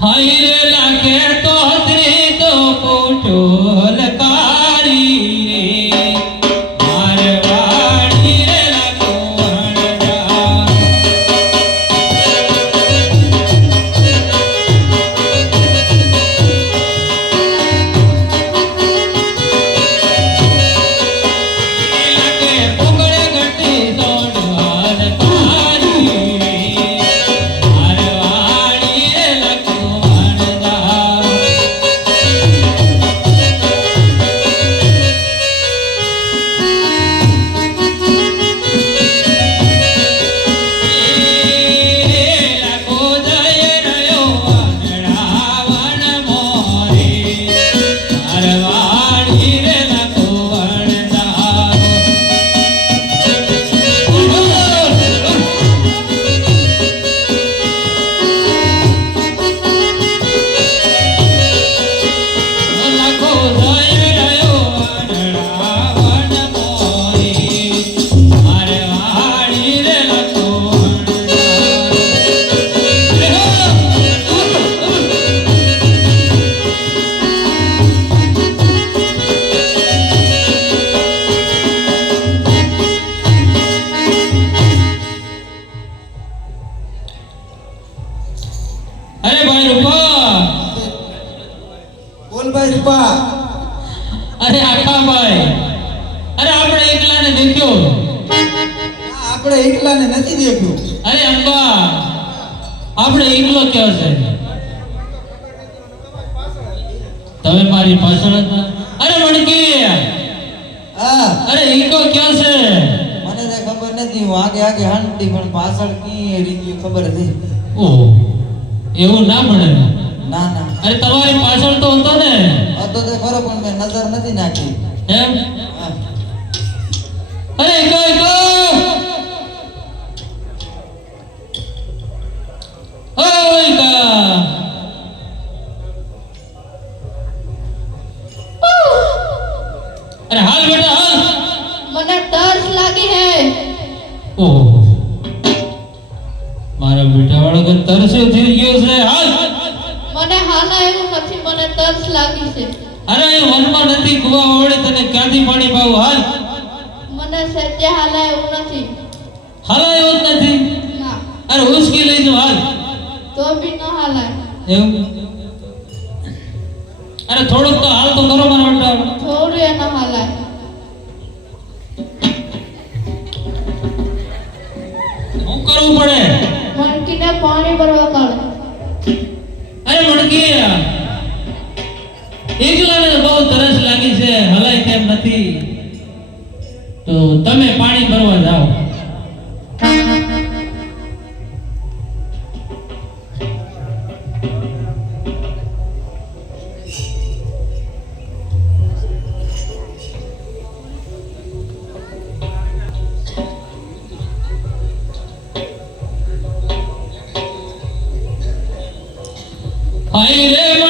Hayır. ભાઈ રૂપા. બોલ ભાઈ રૂપા? અરે આખા ભાઈ. અરે આપણે એકલાને દેખ્યો. આપણે એકલાને નથી દેખ્યું. અરે અંબા આપણે એકલો કયો છે? તમે મારી પાછળ હતા અરે મણકી! હા. અરે ઈકો કયો છે? મને ખબર નથી હું આગે આગે હાંડી પણ પાછળ કી રીત ખબર ઓહ. એવું ના મળે. ના ના. અરે તમારી પાછળ તો હતો ને. હતો તો ખરો પણ મેં નજર નથી નાખી. એમ? અરે ઈકો ઈકો અરે હાલ બેટા હાલ. મને તરસ લાગી હે. ઓહો. મારા કે તરસે થઈ ગયો છે હાલ. મને હાલ એવું નથી મને તરસ લાગી છે. અરે એ વનમાં નથી કુવા વળે તને ક્યાંથી પાણી પાવ? હાલ. મને સજ્જે હાલ એવું નથી. હાલ એવો નથી. અરે ઉસકી લઈ જો હાલ. તો બી ન હાલાય. એવું મણકીને પાણી ભરવા કાઢે અરે મણકી, એકલાને બહુ તરસ લાગી છે, હલાય તેમ નથી. તો તમે પાણી ભરવા જાઓ. I never.